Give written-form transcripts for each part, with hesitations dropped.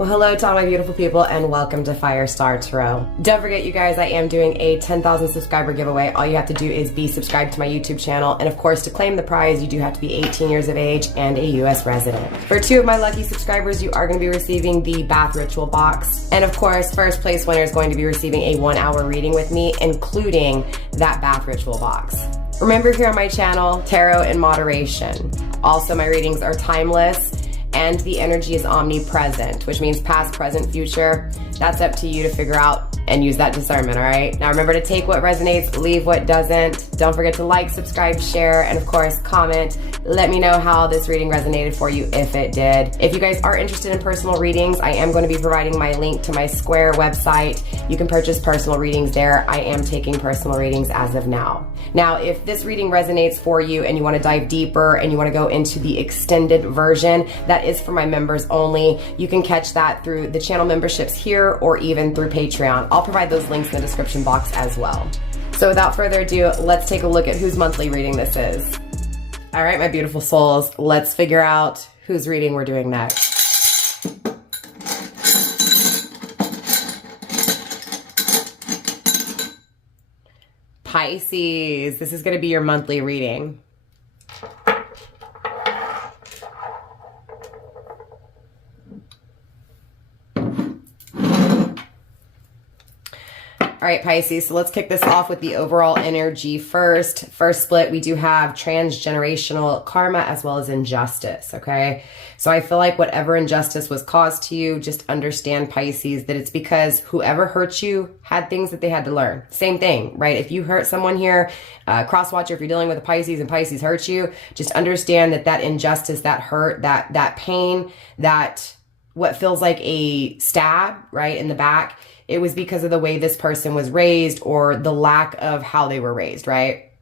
Well, hello to all my beautiful people and welcome to FireStar Tarot. Don't forget, you guys, I am doing a 10,000 subscriber giveaway. All you have to do is be subscribed to my YouTube channel. And of course, to claim the prize, you do have to be 18 years of age and a US resident. For 2 of my lucky subscribers, you are going to be receiving the bath ritual box. And of course, first place winner is going to be receiving a 1-hour reading with me, including that bath ritual box. Remember, here on my channel, tarot in moderation. Also, my readings are timeless and the energy is omnipresent, which means past, present, future. That's up to you to figure out and use that discernment, all right? Now remember to take what resonates, leave what doesn't. Don't forget to like, subscribe, share, and of course, comment. Let me know how this reading resonated for you if it did. If you guys are interested in personal readings, I am going to be providing my link to my Square website. You can purchase personal readings there. I am taking personal readings as of now. Now, if this reading resonates for you and you want to dive deeper and you want to go into the extended version, that is for my members only. You can catch that through the channel memberships here or even through Patreon. I'll provide those links in the description box as well. So without further ado, let's take a look at whose monthly reading this is. All right, my beautiful souls, let's figure out whose reading we're doing next. Pisces, this is going to be your monthly reading. All right, Pisces, so let's kick this off with the overall energy first. First split, we do have transgenerational karma as well as injustice, okay? So I feel like whatever injustice was caused to you, just understand, Pisces, that it's because whoever hurt you had things that they had to learn. Same thing, right? If you hurt someone here, cross-watcher, if you're dealing with a Pisces and Pisces hurt you, just understand that that injustice, that hurt, that pain, that what feels like a stab, right, in the back, it was because of the way this person was raised or the lack of how they were raised, right?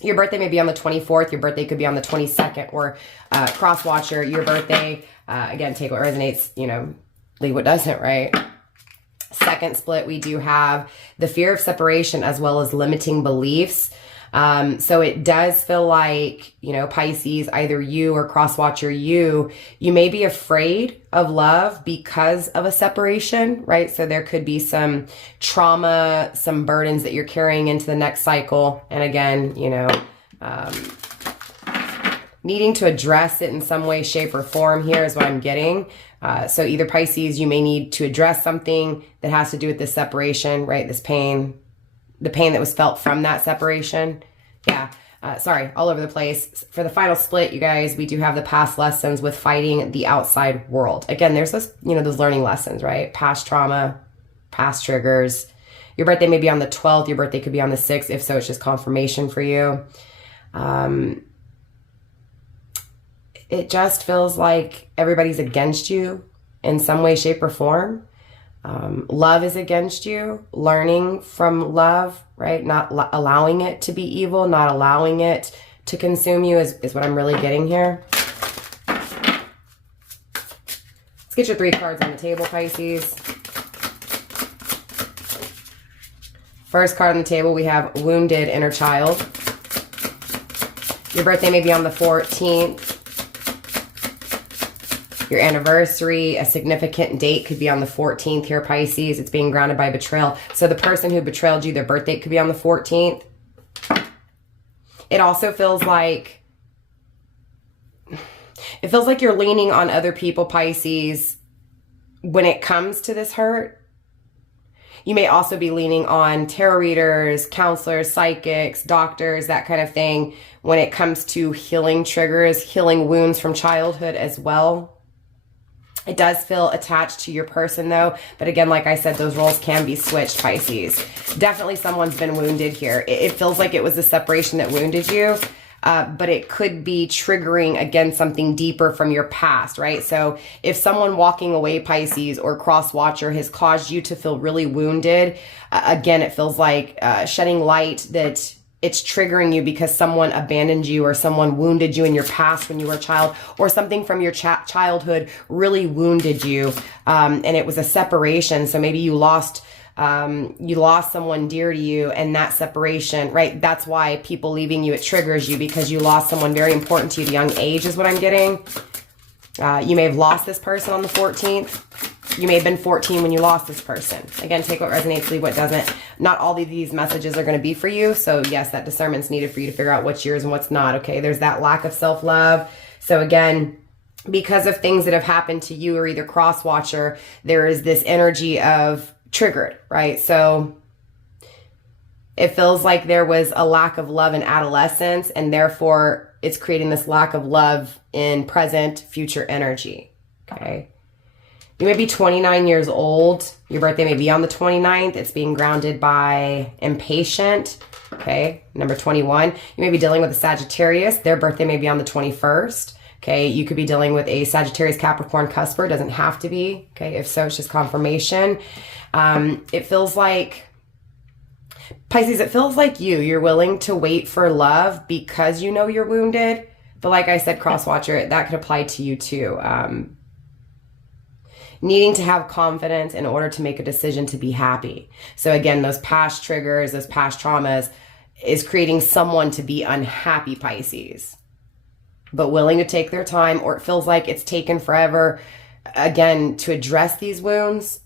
Your birthday may be on the 24th. Your birthday could be on the 22nd, or cross-watcher, your birthday, again, take what resonates, you know, leave what doesn't, right? Second split, we do have the fear of separation as well as limiting beliefs. So it does feel like, you know, Pisces, either you or cross-watcher you may be afraid of love because of a separation, right? So there could be some trauma, some burdens that you're carrying into the next cycle. And again, you know, needing to address it in some way, shape, or form here is what I'm getting. So either Pisces, you may need to address something that has to do with this separation, right? This pain, the pain that was felt from that separation. Yeah, sorry, all over the place. For the final split, you guys, we do have the past lessons with fighting the outside world. Again, there's those, you know, those learning lessons, right? Past trauma, past triggers. Your birthday may be on the 12th. Your birthday could be on the 6th. If so, it's just confirmation for you. It just feels like everybody's against you in some way, shape, or form. Love is against you. Learning from love, right? Not allowing it to be evil, not allowing it to consume you is what I'm really getting here. Let's get your 3 cards on the table, Pisces. First card on the table, we have wounded inner child. Your birthday may be on the 14th. Your anniversary, a significant date could be on the 14th here, Pisces. It's being grounded by betrayal. So the person who betrayed you, their birthday could be on the 14th. It also feels like, you're leaning on other people, Pisces, when it comes to this hurt. You may also be leaning on tarot readers, counselors, psychics, doctors, that kind of thing, when it comes to healing triggers, healing wounds from childhood as well. It does feel attached to your person though. But again, like I said, those roles can be switched, Pisces. Definitely someone's been wounded here. It feels like it was the separation that wounded you, but it could be triggering, again, something deeper from your past, right? So if someone walking away, Pisces, or cross-watcher has caused you to feel really wounded, again, it feels like shedding light that it's triggering you because someone abandoned you or someone wounded you in your past when you were a child, or something from your childhood really wounded you. And it was a separation. So maybe you lost someone dear to you, and that separation, right? That's why people leaving you, it triggers you because you lost someone very important to you at a young age is what I'm getting. You may have lost this person on the 14th. You may have been 14 when you lost this person. Again, take what resonates, leave what doesn't. Not all of these messages are going to be for you. So yes, that discernment's needed for you to figure out what's yours and what's not. Okay, there's that lack of self-love. So again, because of things that have happened to you or either cross-watcher, there is this energy of triggered, right? So it feels like there was a lack of love in adolescence, and therefore it's creating this lack of love in present, future energy, okay? You may be 29 years old. Your birthday may be on the 29th. It's being grounded by impatient, okay? Number 21. You may be dealing with a Sagittarius. Their birthday may be on the 21st. Okay, you could be dealing with a Sagittarius, Capricorn, cusper. Doesn't have to be. Okay, if so, it's just confirmation. It feels like, Pisces, it feels like you're willing to wait for love because you know you're wounded. But like I said, cross-watcher, that could apply to you too. Needing to have confidence in order to make a decision to be happy. So again, those past triggers, those past traumas is creating someone to be unhappy, Pisces, but willing to take their time, or it feels like it's taken forever, again, to address these wounds.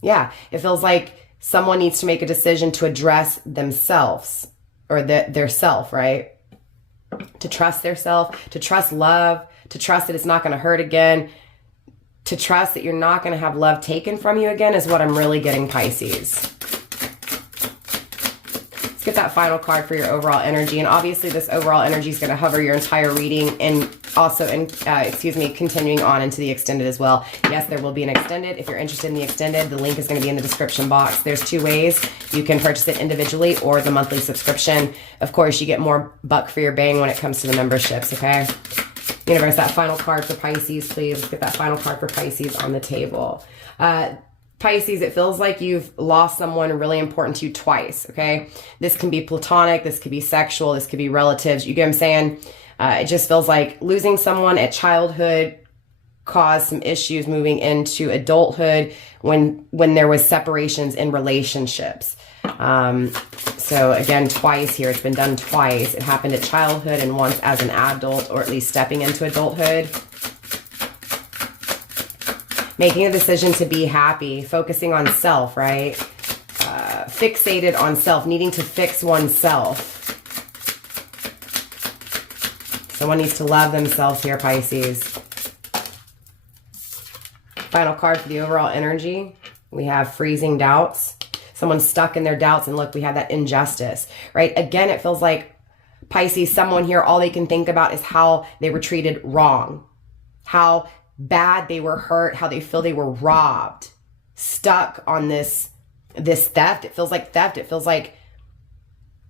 Yeah, it feels like someone needs to make a decision to address themselves, or their self, right? To trust their self, to trust love, to trust that it's not going to hurt again, to trust that you're not going to have love taken from you again is what I'm really getting, Pisces. Get that final card for your overall energy, and obviously this overall energy is going to hover your entire reading, and also continuing on into the extended as well. Yes, there will be an extended. If you're interested in the extended, the link is going to be in the description box. There's two ways you can purchase it: individually or the monthly subscription. Of course, you get more buck for your bang when it comes to the memberships. Okay, universe, that final card for Pisces, please. Let's get that final card for Pisces on the table. Pisces, it feels like you've lost someone really important to you twice, okay? This can be platonic, this could be sexual, this could be relatives. You get what I'm saying? It just feels like losing someone at childhood caused some issues moving into adulthood when there was separations in relationships. So again, twice here. It's been done twice. It happened at childhood and once as an adult, or at least stepping into adulthood. Making a decision to be happy, focusing on self, right? Fixated on self, needing to fix oneself. Someone needs to love themselves here, Pisces. Final card for the overall energy. We have freezing doubts. Someone's stuck in their doubts, and look, we have that injustice, right? Again, it feels like, Pisces, someone here, all they can think about is how they were treated wrong. How bad they were hurt, how they feel they were robbed, stuck on this theft. It feels like theft. It feels like,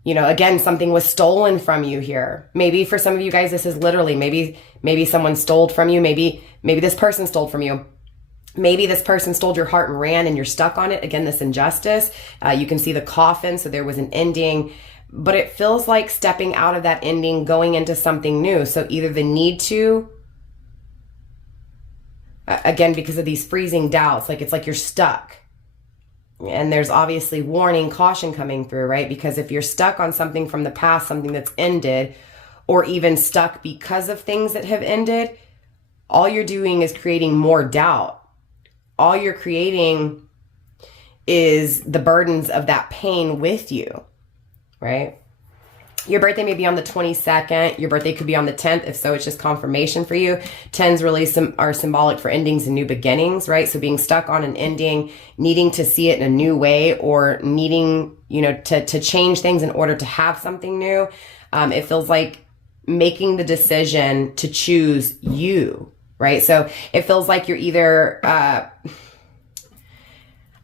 you know, again, something was stolen from you here. Maybe for some of you guys, this is literally, maybe someone stole from you. Maybe this person stole from you. Maybe this person stole your heart and ran, and you're stuck on it. Again, this injustice. You can see the coffin, so there was an ending, but it feels like stepping out of that ending, going into something new. So either the need to, again, because of these freezing doubts, like it's like you're stuck. And there's obviously warning, caution coming through, right? Because if you're stuck on something from the past, something that's ended, or even stuck because of things that have ended, all you're doing is creating more doubt. All you're creating is the burdens of that pain with you, right? Your birthday may be on the 22nd. Your birthday could be on the 10th. If so, it's just confirmation for you. 10s really are symbolic for endings and new beginnings, right? So being stuck on an ending, needing to see it in a new way, or needing, you know, to change things in order to have something new. It feels like making the decision to choose you, right? So it feels like you're either,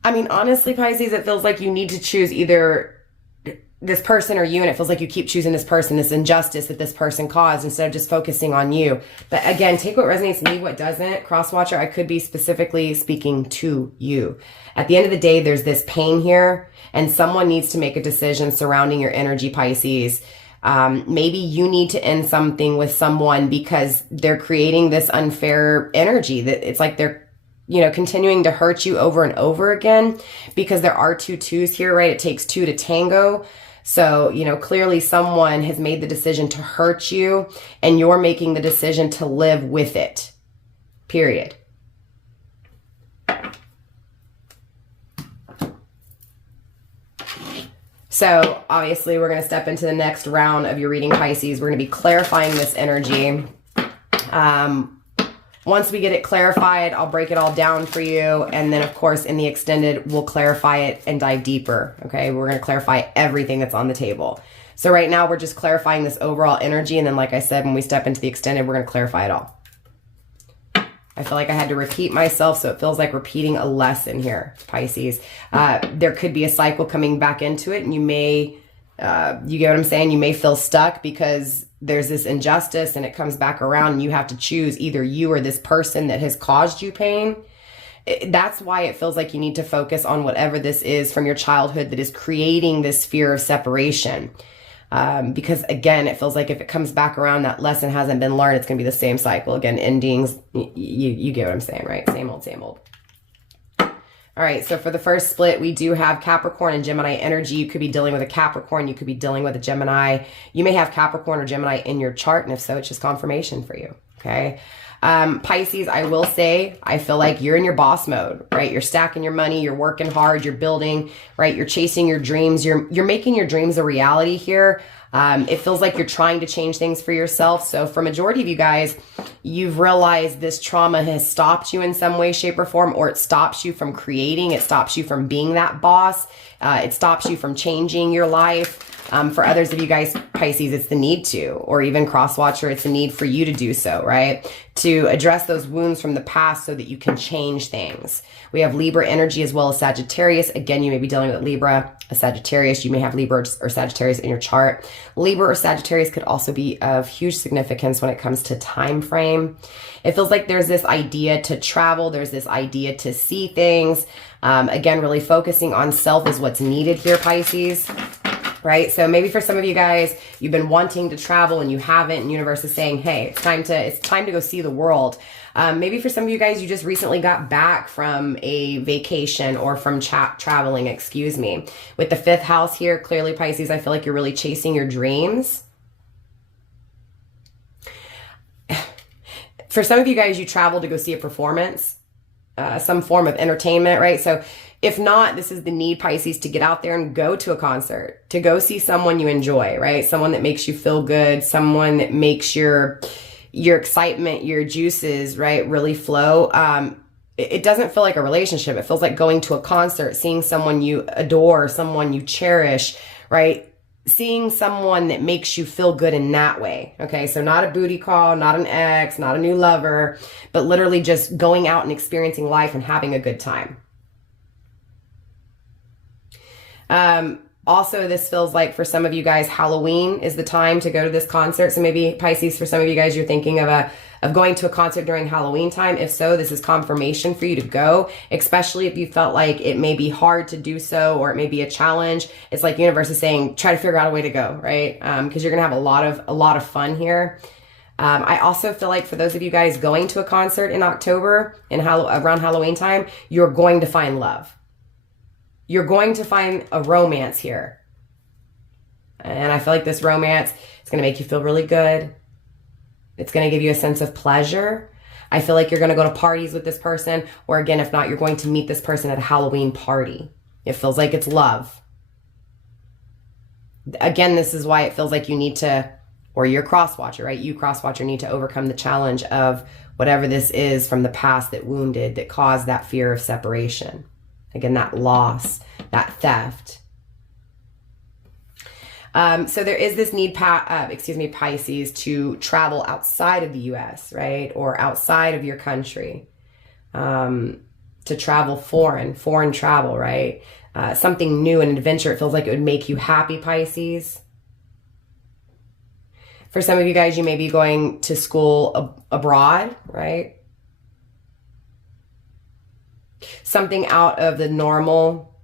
honestly, Pisces, it feels like you need to choose either this person or you, and it feels like you keep choosing this person, this injustice that this person caused, instead of just focusing on you. But again, take what resonates, leave what doesn't. Crosswatcher, I could be specifically speaking to you. At the end of the day, there's this pain here, and someone needs to make a decision surrounding your energy, Pisces. Maybe you need to end something with someone because they're creating this unfair energy that it's like they're, you know, continuing to hurt you over and over again, because there are two twos here, right? It takes two to tango. So, you know, clearly someone has made the decision to hurt you, and you're making the decision to live with it, period. So obviously we're going to step into the next round of your reading, Pisces. We're going to be clarifying this energy. Once we get it clarified, I'll break it all down for you. And then, of course, in the extended, we'll clarify it and dive deeper. Okay, we're going to clarify everything that's on the table. So right now, we're just clarifying this overall energy. And then, like I said, when we step into the extended, we're going to clarify it all. I feel like I had to repeat myself, so it feels like repeating a lesson here, Pisces. There could be a cycle coming back into it, and you may, you get what I'm saying? You may feel stuck because there's this injustice and it comes back around and you have to choose either you or this person that has caused you pain. That's why it feels like you need to focus on whatever this is from your childhood that is creating this fear of separation. Because again, it feels like if it comes back around, that lesson hasn't been learned, it's going to be the same cycle. Again, endings, you get what I'm saying, right? Same old, same old. All right, so for the first split, we do have Capricorn and Gemini energy. You could be dealing with a Capricorn. You could be dealing with a Gemini. You may have Capricorn or Gemini in your chart, and if so, it's just confirmation for you, okay? Pisces, I will say, I feel like you're in your boss mode, right? You're stacking your money, you're working hard, you're building, right? You're chasing your dreams. You're making your dreams a reality here. It feels like you're trying to change things for yourself. So for majority of you guys, you've realized this trauma has stopped you in some way, shape, or form, or it stops you from creating. It stops you from being that boss. It stops you from changing your life. For others of you guys, Pisces, it's the need to, or even Crosswatcher, it's the need for you to do so, right? To address those wounds from the past so that you can change things. We have Libra energy as well as Sagittarius. Again, you may be dealing with Libra, a Sagittarius. You may have Libra or Sagittarius in your chart. Libra or Sagittarius could also be of huge significance when it comes to time frame. It feels like there's this idea to travel. There's this idea to see things. Again, really focusing on self is what's needed here, Pisces. Right? So maybe for some of you guys, you've been wanting to travel and you haven't, and universe is saying, hey, it's time to go see the world. Maybe for some of you guys, you just recently got back from a vacation or from traveling, excuse me. With the fifth house here, clearly Pisces, I feel like you're really chasing your dreams. For some of you guys, you travel to go see a performance, some form of entertainment, right? So if not, this is the need, Pisces, to get out there and go to a concert, to go see someone you enjoy, right? Someone that makes you feel good, someone that makes your excitement, your juices, right, really flow. It doesn't feel like a relationship. It feels like going to a concert, seeing someone you adore, someone you cherish, right? Seeing someone that makes you feel good in that way. Okay, so not a booty call, not an ex, not a new lover, but literally just going out and experiencing life and having a good time. Also, this feels like for some of you guys, Halloween is the time to go to this concert. So maybe Pisces, for some of you guys, you're thinking of going to a concert during Halloween time. If so, this is confirmation for you to go, especially if you felt like it may be hard to do so, or it may be a challenge. It's like universe is saying, try to figure out a way to go, right? Because you're going to have a lot of fun here. I also feel like for those of you guys going to a concert in October, around Halloween time, you're going to find love. You're going to find a romance here. And I feel like this romance is going to make you feel really good. It's going to give you a sense of pleasure. I feel like you're going to go to parties with this person, or again, if not, you're going to meet this person at a Halloween party. It feels like it's love. Again, this is why it feels like you need to, or you're Crosswatcher, right? You Crosswatcher need to overcome the challenge of whatever this is from the past that wounded, that caused that fear of separation. Again, that loss, that theft. So there is this need, Pisces, to travel outside of the U.S., right? Or outside of your country. To travel foreign travel, right? Something new, an adventure. It feels like it would make you happy, Pisces. For some of you guys, you may be going to school abroad, right? Something out of the normal.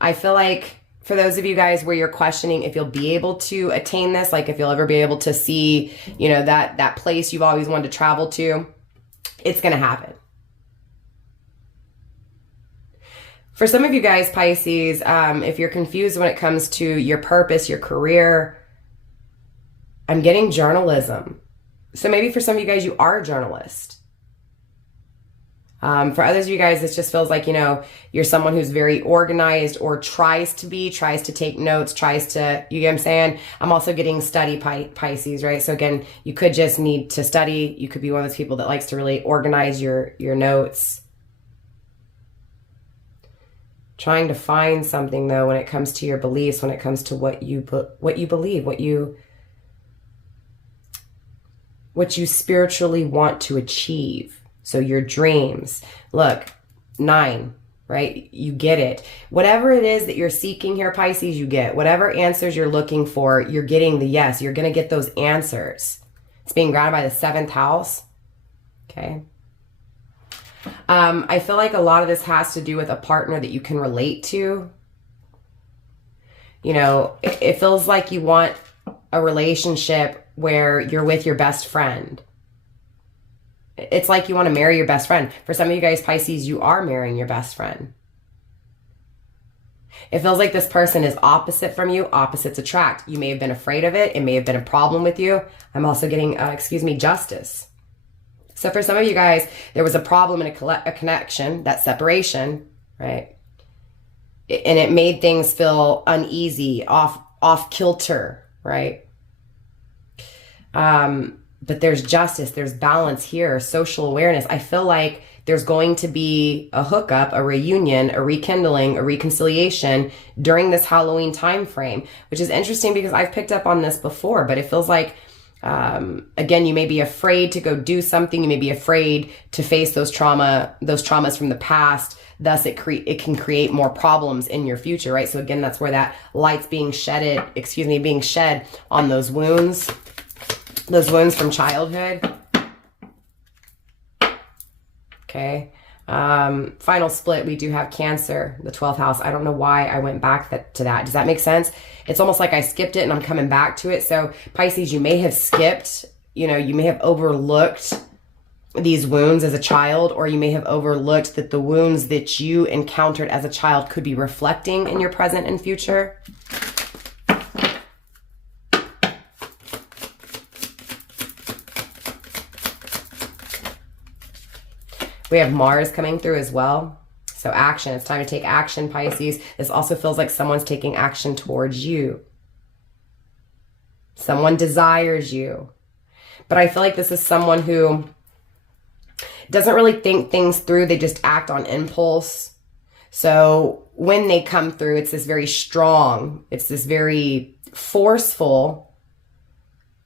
I feel like for those of you guys where you're questioning if you'll be able to attain this, like if you'll ever be able to see, that place you've always wanted to travel to, it's going to happen. For some of you guys, Pisces, if you're confused when it comes to your purpose, your career, I'm getting journalism. So maybe for some of you guys, you are a journalist. For others of you guys, this just feels like, you know, you're someone who's very organized or tries to take notes, you get what I'm saying? I'm also getting study Pisces, right? So again, you could just need to study. You could be one of those people that likes to really organize your notes. Trying to find something though, when it comes to your beliefs, when it comes to what you believe, what you spiritually want to achieve. So your dreams. Look, 9, right? You get it. Whatever it is that you're seeking here, Pisces, you get. Whatever answers you're looking for, you're getting the yes. You're going to get those answers. It's being granted by the 7th house. Okay. I feel like a lot of this has to do with a partner that you can relate to. You know, it feels like you want a relationship where you're with your best friend. It's like you want to marry your best friend. For some of you guys, Pisces, you are marrying your best friend. It feels like this person is opposite from you. Opposites attract. You may have been afraid of it. It may have been a problem with you. I'm also getting, justice. So for some of you guys, there was a problem in a connection, that separation, right? And it made things feel uneasy, off kilter, right? But there's justice, there's balance here, social awareness. I feel like there's going to be a hookup, a reunion, a rekindling, a reconciliation during this Halloween time frame, which is interesting because I've picked up on this before, but it feels like, again, you may be afraid to go do something. You may be afraid to face those traumas from the past. Thus, it can create more problems in your future, right? So again, that's where that light's being shed on those wounds from childhood. Okay. Final split, we do have Cancer, the 12th house. I don't know why I went back to that. Does that make sense? It's almost like I skipped it and I'm coming back to it. So Pisces, you may have skipped, you may have overlooked these wounds as a child, or you may have overlooked that the wounds that you encountered as a child could be reflecting in your present and future. We have Mars coming through as well. So action, it's time to take action, Pisces. This also feels like someone's taking action towards you. Someone desires you. But I feel like this is someone who doesn't really think things through. They just act on impulse. So when they come through, it's this very strong, it's this very forceful,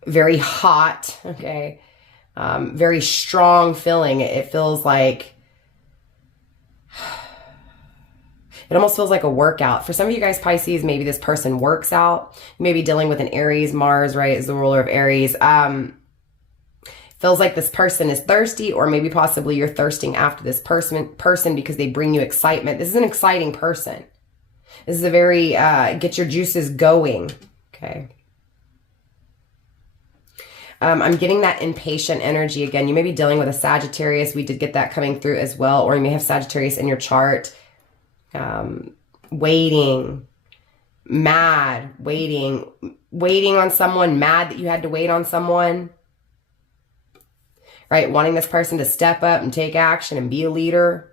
very hot, okay? Very strong feeling. It feels like, it almost feels like a workout. For some of you guys, Pisces, maybe this person works out. You may be dealing with an Aries. Mars, right, is the ruler of Aries. Feels like this person is thirsty, or maybe possibly you're thirsting after this person because they bring you excitement. This is an exciting person. This is a very, get your juices going, okay? I'm getting that impatient energy again. You may be dealing with a Sagittarius. We did get that coming through as well. Or you may have Sagittarius in your chart. Waiting, mad, waiting on someone, mad that you had to wait on someone. Right? Wanting this person to step up and take action and be a leader.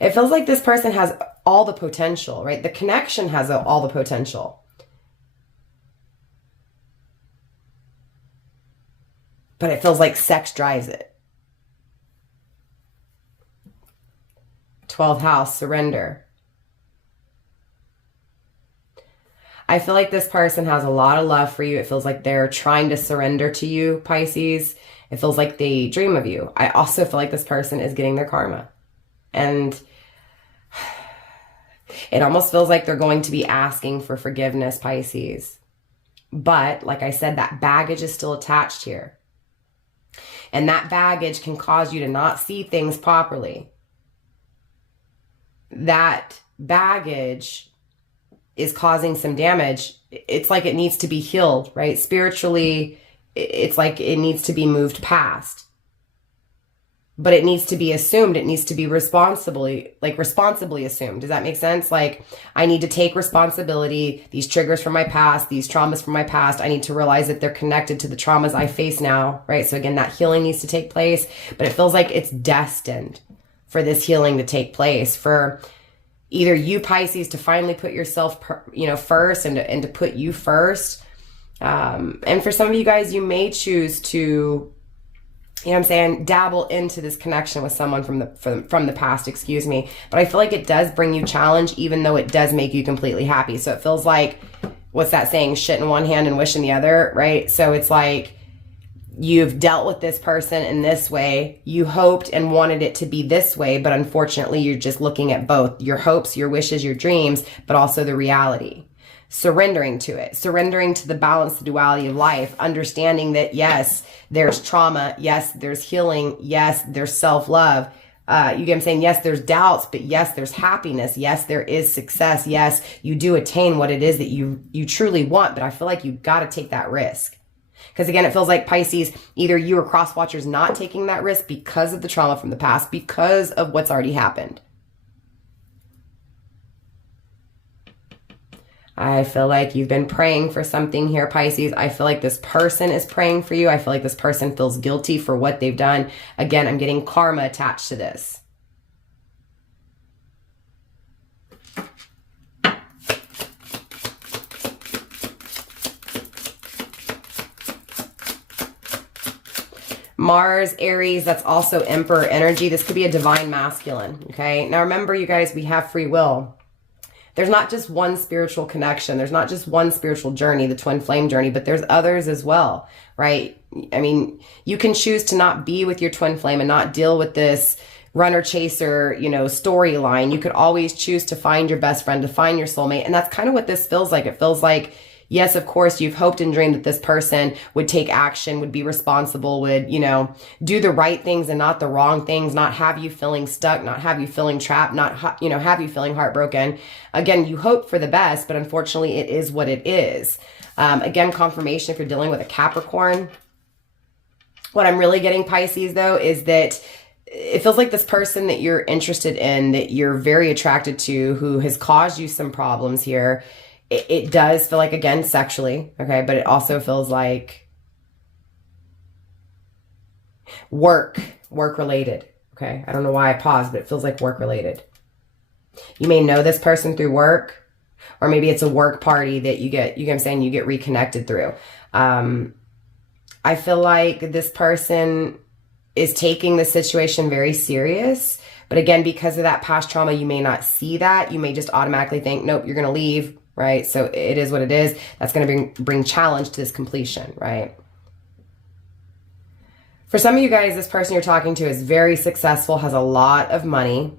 It feels like this person has all the potential, right? The connection has all the potential. But it feels like sex drives it. 12th house, surrender. I feel like this person has a lot of love for you. It feels like they're trying to surrender to you, Pisces. It feels like they dream of you. I also feel like this person is getting their karma. And it almost feels like they're going to be asking for forgiveness, Pisces. But, like I said, that baggage is still attached here. And that baggage can cause you to not see things properly. That baggage is causing some damage. It's like it needs to be healed, right? Spiritually, it's like it needs to be moved past. but it needs to be assumed. It needs to be responsibly assumed. Does that make sense? Like, I need to take responsibility. These triggers from my past, these traumas from my past, I need to realize that they're connected to the traumas I face now, right? So again, that healing needs to take place, but it feels like it's destined for this healing to take place, for either you, Pisces, to finally put yourself, first, and to put you first. And for some of you guys, you may choose to, dabble into this connection with someone from the past, But I feel like it does bring you challenge, even though it does make you completely happy. So it feels like, what's that saying? Shit in one hand and wish in the other, right? So it's like, you've dealt with this person in this way. You hoped and wanted it to be this way, but unfortunately, you're just looking at both your hopes, your wishes, your dreams, but also the reality. Surrendering to it, surrendering to the balance, the duality of life, understanding that yes, there's trauma. Yes, there's healing. Yes, there's self-love. You get what I'm saying? Yes, there's doubts, but yes, there's happiness. Yes, there is success. Yes, you do attain what it is that you truly want, but I feel like you've got to take that risk. Because again, it feels like, Pisces, either you or cross watchers not taking that risk because of the trauma from the past, because of what's already happened. I feel like you've been praying for something here, Pisces. I feel like this person is praying for you. I feel like this person feels guilty for what they've done. Again, I'm getting karma attached to this. Mars, Aries, that's also Emperor energy. This could be a divine masculine, okay? Now remember, you guys, we have free will. There's not just one spiritual connection. There's not just one spiritual journey, the twin flame journey, but there's others as well, right? I mean, you can choose to not be with your twin flame and not deal with this runner chaser, storyline. You could always choose to find your best friend, to find your soulmate. And that's kind of what this feels like. It feels like, yes, of course, you've hoped and dreamed that this person would take action, would be responsible, would, do the right things and not the wrong things, not have you feeling stuck, not have you feeling trapped, not, have you feeling heartbroken. Again, you hope for the best, but unfortunately it is what it is. Again, confirmation if you're dealing with a Capricorn. What I'm really getting, Pisces, though, is that it feels like this person that you're interested in, that you're very attracted to, who has caused you some problems here, it does feel like, again, sexually, okay? But it also feels like work related, okay? I don't know why I paused, but it feels like work related. You may know this person through work, or maybe it's a work party that you get reconnected through. I feel like this person is taking the situation very serious, but again, because of that past trauma, you may not see that. You may just automatically think, nope, you're going to leave. Right? So it is what it is. That's going to bring challenge to this completion, right? For some of you guys, this person you're talking to is very successful, has a lot of money.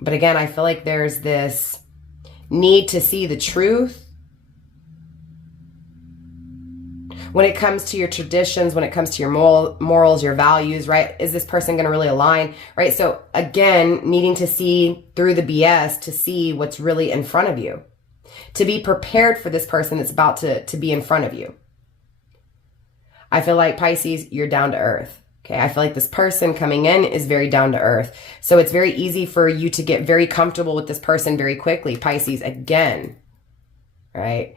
But again, I feel like there's this need to see the truth when it comes to your traditions, when it comes to your morals, your values, right? Is this person going to really align, right? So again, needing to see through the BS to see what's really in front of you, to be prepared for this person that's about to be in front of you. I feel like, Pisces, you're down to earth. Okay. I feel like this person coming in is very down to earth. So it's very easy for you to get very comfortable with this person very quickly, Pisces, again, right?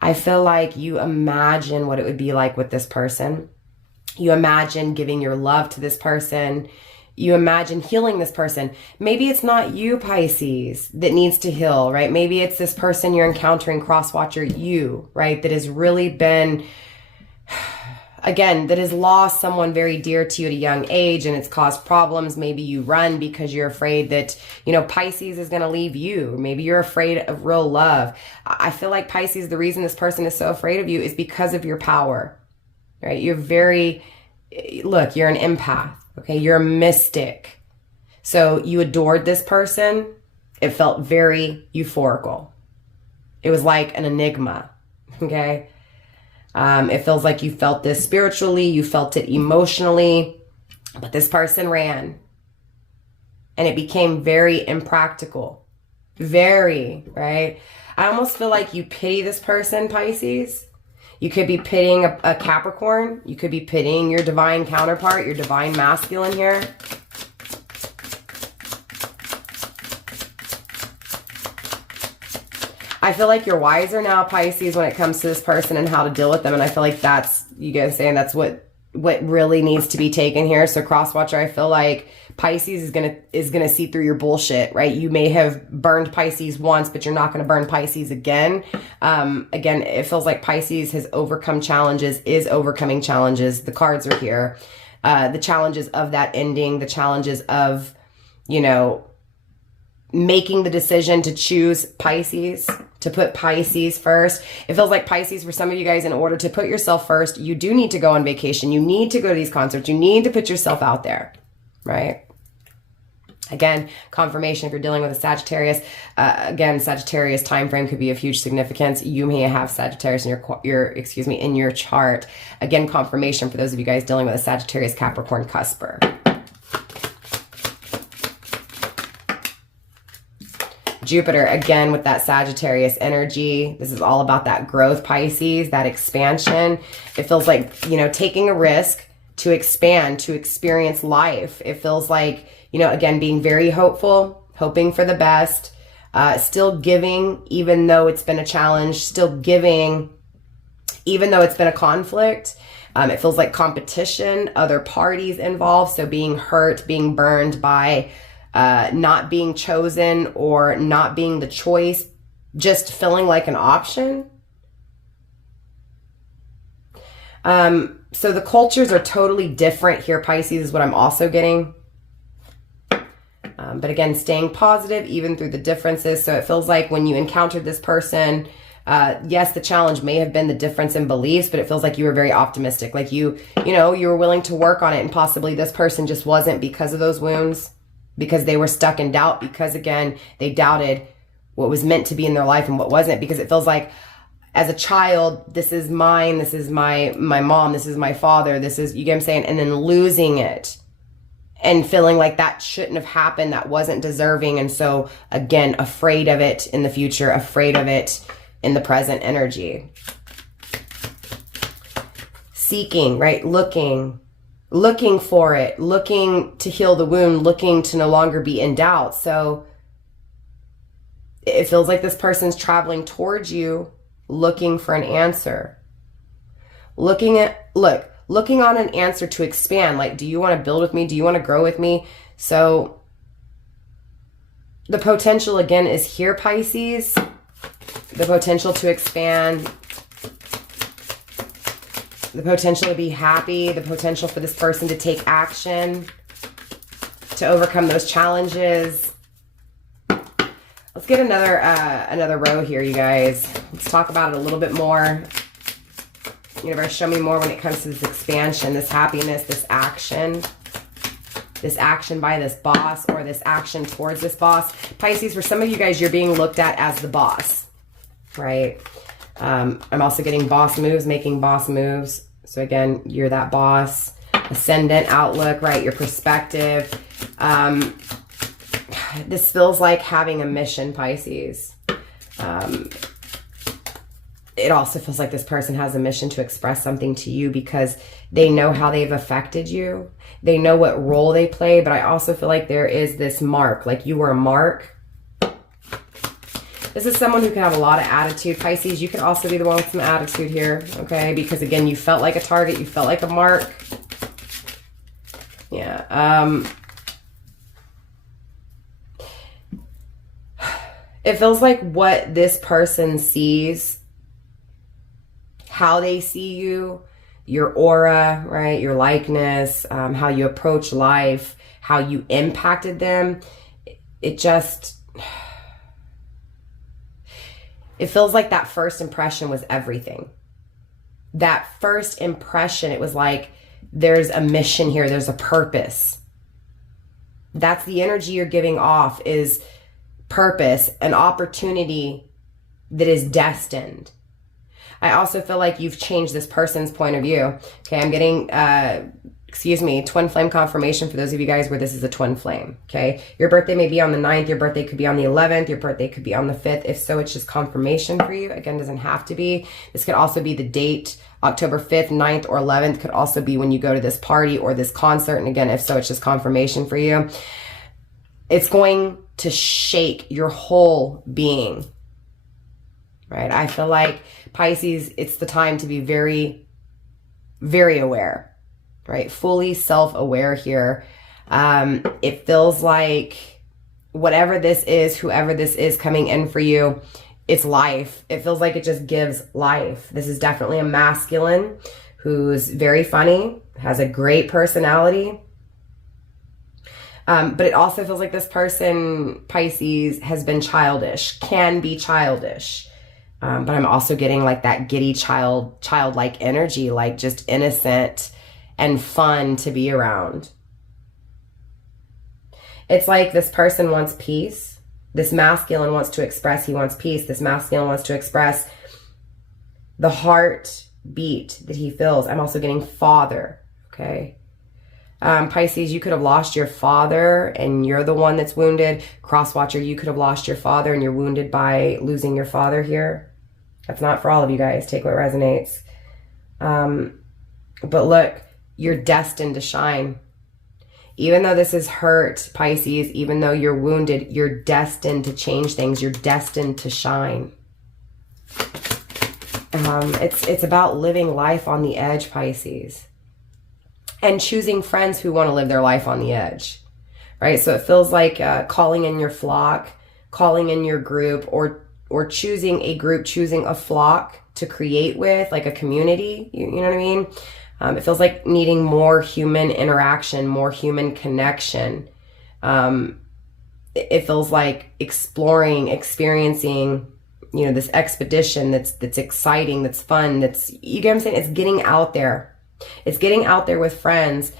I feel like you imagine what it would be like with this person. You imagine giving your love to this person. You imagine healing this person. Maybe it's not you, Pisces, that needs to heal, right? Maybe it's this person you're encountering, cross-watcher, you, right? That has really been, again, that has lost someone very dear to you at a young age, and it's caused problems. Maybe you run because you're afraid that, Pisces is going to leave you. Maybe you're afraid of real love. I feel like, Pisces, the reason this person is so afraid of you is because of your power, right? You're an empath. Okay, you're a mystic. So you adored this person. It felt very euphorical. It was like an enigma, okay? It feels like you felt this spiritually, you felt it emotionally, but this person ran. And it became very impractical. Very, right? I almost feel like you pity this person, Pisces. You could be pitting a Capricorn. You could be pitting your divine counterpart, your divine masculine here. I feel like you're wiser now, Pisces, when it comes to this person and how to deal with them. And I feel like that's, you guys saying that's what really needs to be taken here. So cross-watcher, I feel like Pisces is gonna see through your bullshit, right? You may have burned Pisces once, but you're not gonna burn Pisces again. Again, it feels like Pisces has overcome challenges, is overcoming challenges. The cards are here. The challenges of that ending, the challenges of, you know, making the decision to choose Pisces, to put Pisces first. It feels like Pisces, for some of you guys, in order to put yourself first, you do need to go on vacation. You need to go to these concerts. You need to put yourself out there, right? Again, confirmation if you're dealing with a Sagittarius. Again, Sagittarius time frame could be of huge significance. You may have Sagittarius in in your chart. Again, confirmation for those of you guys dealing with a Sagittarius Capricorn cusper. Jupiter, again, with that Sagittarius energy. This is all about that growth, Pisces, that expansion. It feels like, you know, taking a risk to expand, to experience life. It feels like, you know, again, being very hopeful, hoping for the best, still giving, even though it's been a challenge, still giving, even though it's been a conflict. It feels like competition, other parties involved. So being hurt, being burned by not being chosen or not being the choice, just feeling like an option. So the cultures are totally different here, Pisces, is what I'm also getting. But again, staying positive even through the differences. So it feels like when you encountered this person, yes, the challenge may have been the difference in beliefs, but it feels like you were very optimistic. Like you were willing to work on it, and possibly this person just wasn't, because of those wounds, because they were stuck in doubt, because again, they doubted what was meant to be in their life and what wasn't. Because it feels like as a child, this is mine, this is my mom, this is my father, this is, you get what I'm saying? And then losing it and feeling like that shouldn't have happened, that wasn't deserving. And so again, afraid of it in the future, afraid of it in the present energy. Seeking, right? Looking for it, looking to heal the wound, looking to no longer be in doubt. So it feels like this person's traveling towards you, looking for an answer. Looking on an answer to expand. Like, do you want to build with me? Do you want to grow with me? So the potential again is here, Pisces. The potential to expand, the potential to be happy, the potential for this person to take action, to overcome those challenges. Let's get another row here, you guys. Let's talk about it a little bit more. Universe, show me more when it comes to this expansion, this happiness, this action by this boss, or this action towards this boss. Pisces, for some of you guys, you're being looked at as the boss, right? I'm also getting boss moves, making boss moves. So again, you're that boss. Ascendant outlook, right? Your perspective. This feels like having a mission, Pisces. It also feels like this person has a mission to express something to you because they know how they've affected you. They know what role they play, but I also feel like there is this mark, like you were a mark. This is someone who can have a lot of attitude. Pisces, you could also be the one with some attitude here, okay? Because again, you felt like a target, you felt like a mark. Yeah. It feels like what this person sees, how they see you, your aura, right? Your likeness, how you approach life, how you impacted them. It feels like that first impression was everything. That first impression, it was like, there's a mission here, there's a purpose. That's the energy you're giving off, is purpose, an opportunity that is destined. I also feel like you've changed this person's point of view. Okay, I'm getting twin flame confirmation for those of you guys where this is a twin flame, okay? Your birthday may be on the 9th, your birthday could be on the 11th, your birthday could be on the 5th. If so, it's just confirmation for you. Again, doesn't have to be. This could also be the date, October 5th, 9th, or 11th could also be when you go to this party or this concert. And again, if so, it's just confirmation for you. It's going to shake your whole being, right? I feel like Pisces, it's the time to be very, very aware. Right? Fully self-aware here. It feels like whatever this is, whoever this is coming in for you, it's life. It feels like it just gives life. This is definitely a masculine who's very funny, has a great personality. But it also feels like this person, Pisces, has been childish, can be childish. But I'm also getting like that giddy childlike energy, like just innocent and fun to be around. It's like this person wants peace. This masculine wants to express he wants peace. This masculine wants to express the heartbeat that he feels. I'm also getting father, okay? Pisces, you could have lost your father and you're the one that's wounded. Crosswatcher, you could have lost your father and you're wounded by losing your father here. That's not for all of you guys. Take what resonates. But look, you're destined to shine. Even though this is hurt, Pisces, even though you're wounded, you're destined to change things. You're destined to shine. It's about living life on the edge, Pisces. And choosing friends who want to live their life on the edge, right? So it feels like calling in your flock, calling in your group, or choosing a group, choosing a flock to create with, like a community, you know what I mean? It feels like needing more human interaction, more human connection. It feels like exploring, experiencing, you know, this expedition that's exciting, that's fun, that's, you get what I'm saying? It's getting out there. It's getting out there with friends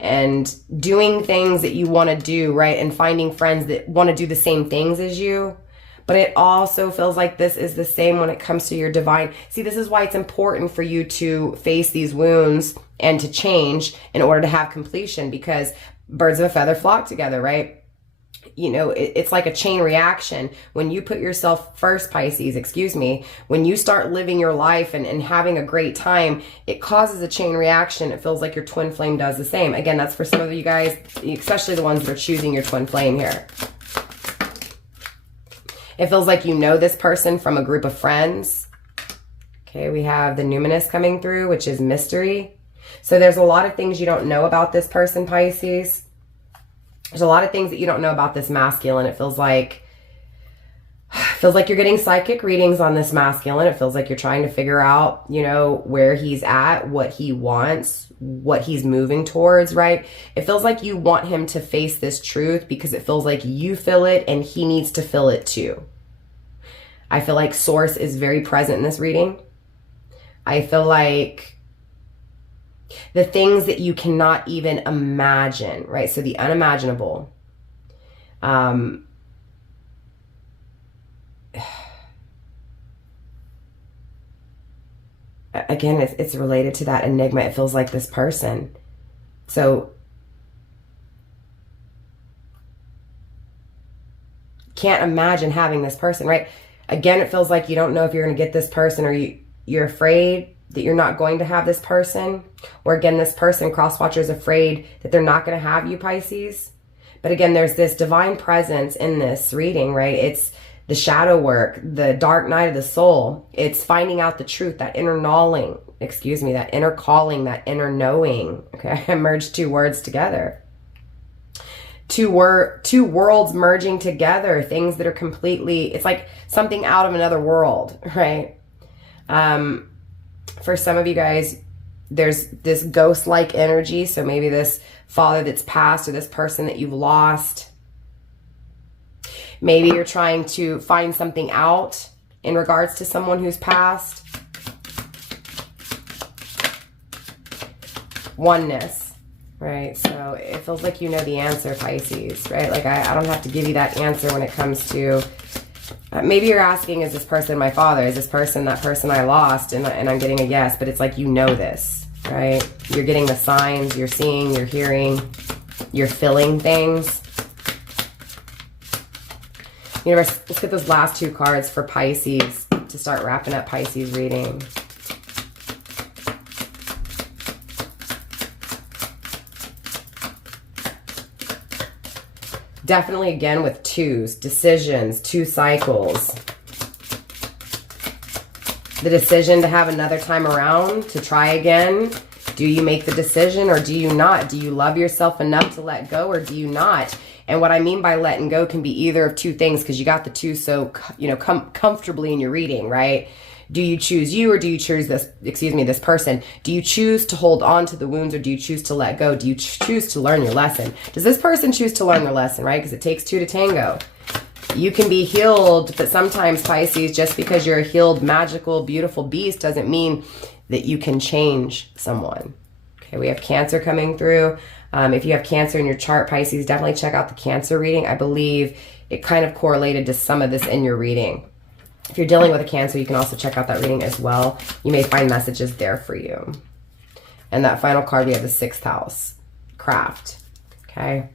and doing things that you want to do, right? And finding friends that want to do the same things as you. But it also feels like this is the same when it comes to your divine. See, this is why it's important for you to face these wounds and to change in order to have completion, because birds of a feather flock together, right? You know, it's like a chain reaction. When you put yourself first, Pisces, when you start living your life and having a great time, it causes a chain reaction. It feels like your twin flame does the same. Again, that's for some of you guys, especially the ones that are choosing your twin flame here. It feels like you know this person from a group of friends. Okay, we have the numinous coming through, which is mystery. So there's a lot of things you don't know about this person, Pisces. There's a lot of things that you don't know about this masculine. It feels like you're getting psychic readings on this masculine. It feels like you're trying to figure out, you know, where he's at, what he wants, what he's moving towards, right? It feels like you want him to face this truth because it feels like you feel it and he needs to feel it too. I feel like source is very present in this reading. I feel like the things that you cannot even imagine, right? So the unimaginable. Again, it's related to that enigma. It feels like this person. So can't imagine having this person, right? Again, it feels like you don't know if you're going to get this person, or you're afraid that you're not going to have this person. Or again, this person, crosswatcher, is afraid that they're not going to have you, Pisces. But again, there's this divine presence in this reading, right? It's the shadow work, the dark night of the soul. It's finding out the truth, that inner knowing, that inner calling, that inner knowing. Okay, I merged two words together. Two worlds merging together, things that are completely, it's like something out of another world, right? For some of you guys, there's this ghost-like energy. So maybe this father that's passed, or this person that you've lost. Maybe you're trying to find something out in regards to someone who's passed. Oneness, right? So it feels like you know the answer, Pisces, right? Like I don't have to give you that answer when it comes to, maybe you're asking, is this person my father? Is this person that person I lost? And I'm getting a yes, but it's like you know this, right? You're getting the signs, you're seeing, you're hearing, you're feeling things. Universe, let's get those last 2 cards for Pisces to start wrapping up Pisces reading. Definitely, again, with 2s, decisions, 2 cycles. The decision to have another time around, to try again. Do you make the decision or do you not? Do you love yourself enough to let go or do you not? And what I mean by letting go can be either of 2 things, because you got the 2 so, you know, comfortably in your reading, right? Do you choose you or do you choose this person? Do you choose to hold on to the wounds or do you choose to let go? Do you choose to learn your lesson? Does this person choose to learn their lesson, right? Because it takes 2 to tango. You can be healed, but sometimes, Pisces, just because you're a healed, magical, beautiful beast doesn't mean that you can change someone. Okay, we have Cancer coming through. If you have Cancer in your chart, Pisces, definitely check out the Cancer reading. I believe it kind of correlated to some of this in your reading. If you're dealing with a Cancer, you can also check out that reading as well. You may find messages there for you. And that final card, we have the 6th house, craft. Okay.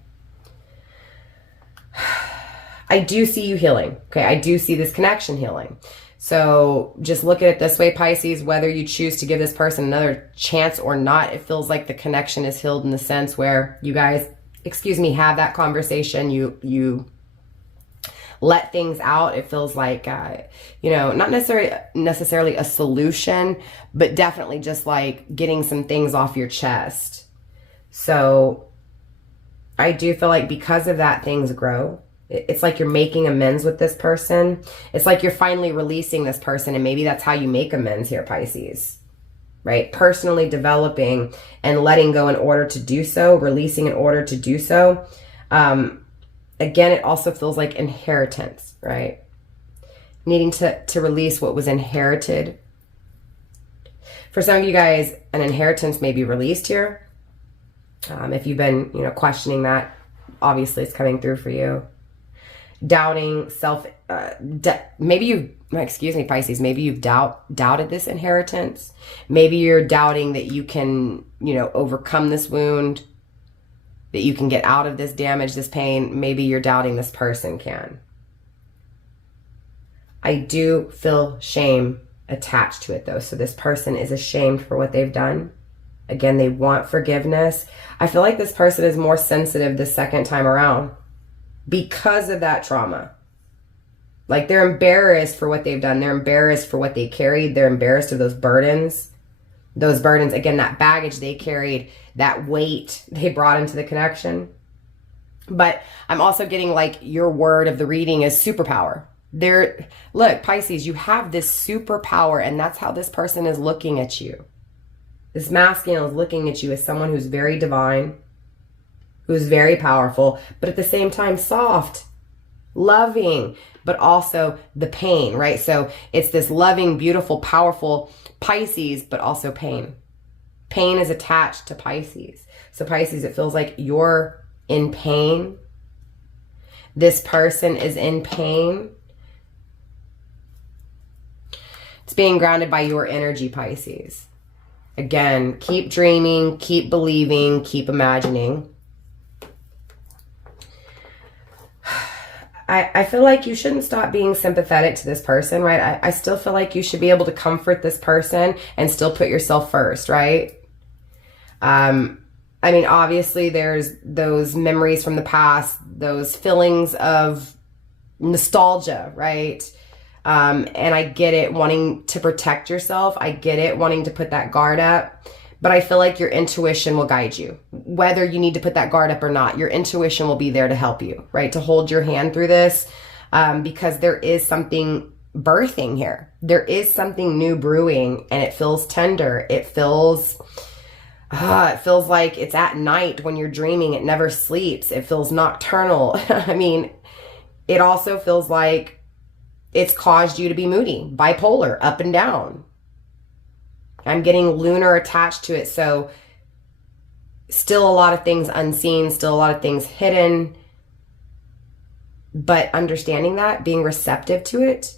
I do see you healing. Okay, I do see this connection healing. So just look at it this way, Pisces, whether you choose to give this person another chance or not, it feels like the connection is healed in the sense where you guys, have that conversation. You let things out. It feels like, not necessarily a solution, but definitely just like getting some things off your chest. So I do feel like because of that, things grow. It's like you're making amends with this person. It's like you're finally releasing this person, and maybe that's how you make amends here, Pisces, right? Personally developing and letting go in order to do so, releasing in order to do so. Again, it also feels like inheritance, right? Needing to release what was inherited. For some of you guys, an inheritance may be released here. If you've been, questioning that, obviously it's coming through for you. Doubting Pisces, maybe you've doubted this inheritance. Maybe you're doubting that you can, overcome this wound, that you can get out of this damage, this pain. Maybe you're doubting this person can. I do feel shame attached to it though. So this person is ashamed for what they've done. Again, they want forgiveness. I feel like this person is more sensitive the second time around because of that trauma. Like they're embarrassed for what they've done. They're embarrassed for what they carried. They're embarrassed of those burdens. Those burdens, again, that baggage they carried, that weight they brought into the connection. But I'm also getting like your word of the reading is superpower. Look, Pisces, you have this superpower, and that's how this person is looking at you. This masculine is looking at you as someone who's very divine, who's very powerful, but at the same time soft, loving, but also the pain, right? So it's this loving, beautiful, powerful Pisces, but also pain. Pain is attached to Pisces. So Pisces, it feels like you're in pain. This person is in pain. It's being grounded by your energy, Pisces. Again, keep dreaming, keep believing, keep imagining. I feel like you shouldn't stop being sympathetic to this person, right? I still feel like you should be able to comfort this person and still put yourself first, right? Obviously there's those memories from the past, those feelings of nostalgia, right? And I get it, wanting to protect yourself. I get it, wanting to put that guard up. But I feel like your intuition will guide you. Whether you need to put that guard up or not, your intuition will be there to help you, right? To hold your hand through this, because there is something birthing here. There is something new brewing, and it feels tender. It feels like it's at night when you're dreaming. It never sleeps. It feels nocturnal. It also feels like it's caused you to be moody, bipolar, up and down. I'm getting lunar attached to it. So still a lot of things unseen, still a lot of things hidden, but understanding that, being receptive to it,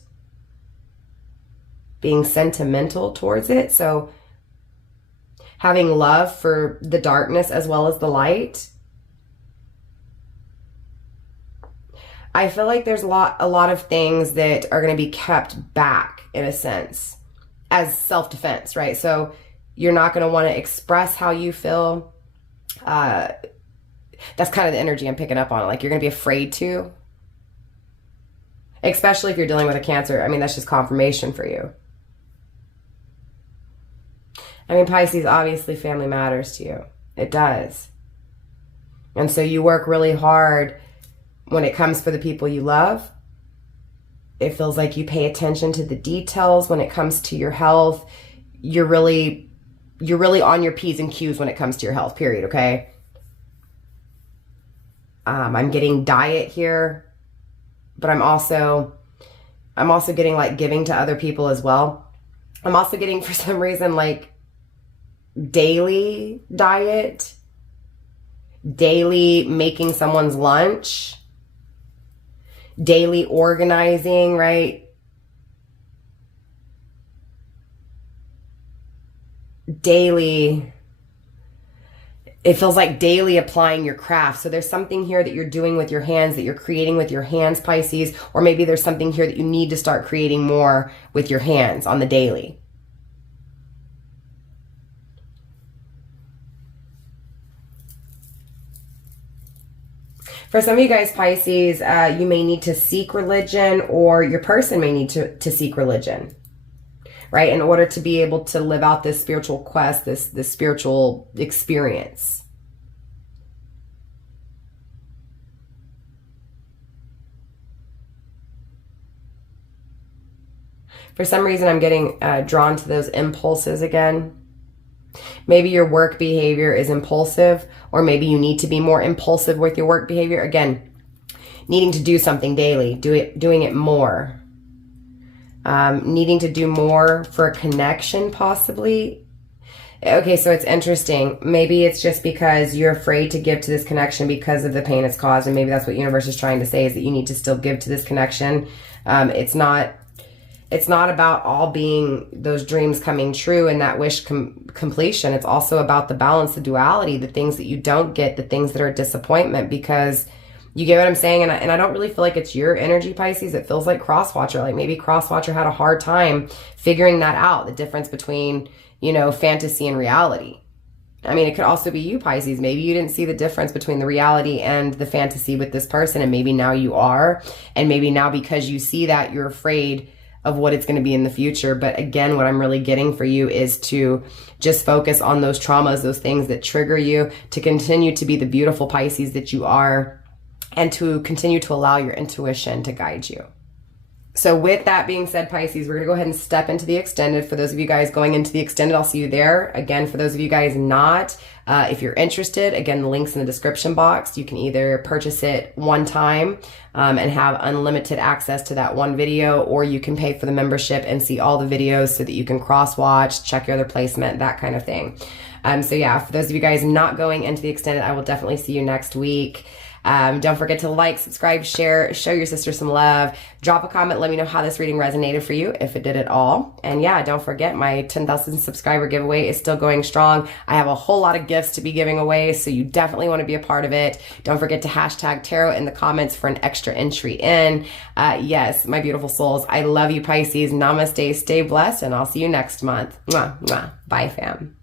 being sentimental towards it. So having love for the darkness as well as the light. I feel like there's a lot of things that are going to be kept back in a sense as self-defense, right? So you're not going to want to express how you feel. That's kind of the energy I'm picking up on. Like you're going to be afraid to, especially if you're dealing with a Cancer. I mean, that's just confirmation for you. I mean, Pisces, obviously family matters to you. It does. And so you work really hard when it comes for the people you love. It feels like you pay attention to the details when it comes to your health. You're really on your P's and Q's when it comes to your health, period, okay? I'm getting diet here, but I'm also getting like giving to other people as well. I'm also getting, for some reason, like daily diet, daily making someone's lunch, daily organizing, right? Daily, it feels like daily applying your craft. So there's something here that you're doing with your hands, that you're creating with your hands, Pisces, or maybe there's something here that you need to start creating more with your hands on the daily. For some of you guys, Pisces, you may need to seek religion, or your person may need to seek religion, right? In order to be able to live out this spiritual quest, this spiritual experience. For some reason, I'm getting drawn to those impulses again. Maybe your work behavior is impulsive, or maybe you need to be more impulsive with your work behavior. Again, needing to do something daily, doing it more. Needing to do more for a connection, possibly. Okay, so it's interesting. Maybe it's just because you're afraid to give to this connection because of the pain it's caused, and maybe that's what universe is trying to say, is that you need to still give to this connection. It's not about all being those dreams coming true and that wish completion. It's also about the balance, the duality, the things that you don't get, the things that are a disappointment, because you get what I'm saying? And I don't really feel like it's your energy, Pisces. It feels like Crosswatcher. Like maybe Crosswatcher had a hard time figuring that out, the difference between, you know, fantasy and reality. I mean, it could also be you, Pisces. Maybe you didn't see the difference between the reality and the fantasy with this person, and maybe now you are. And maybe now, because you see that, you're afraid of what it's going to be in the future. But again, what I'm really getting for you is to just focus on those traumas, those things that trigger you, to continue to be the beautiful Pisces that you are, and to continue to allow your intuition to guide you. So with that being said, Pisces, we're going to go ahead and step into the extended. For those of you guys going into the extended, I'll see you there. Again, for those of you guys not, if you're interested, again, the link's in the description box. You can either purchase it one time and have unlimited access to that one video, or you can pay for the membership and see all the videos so that you can cross-watch, check your other placement, that kind of thing. So yeah, for those of you guys not going into the extended, I will definitely see you next week. Don't forget to like, subscribe, share, show your sister some love, drop a comment, let me know how this reading resonated for you, if it did at all. And yeah, don't forget, my 10,000 subscriber giveaway is still going strong. I have a whole lot of gifts to be giving away, so you definitely want to be a part of it. Don't forget to hashtag tarot in the comments for an extra entry in. Yes, my beautiful souls, I love you, Pisces. Namaste, stay blessed, and I'll see you next month. Mwah, mwah. Bye, fam.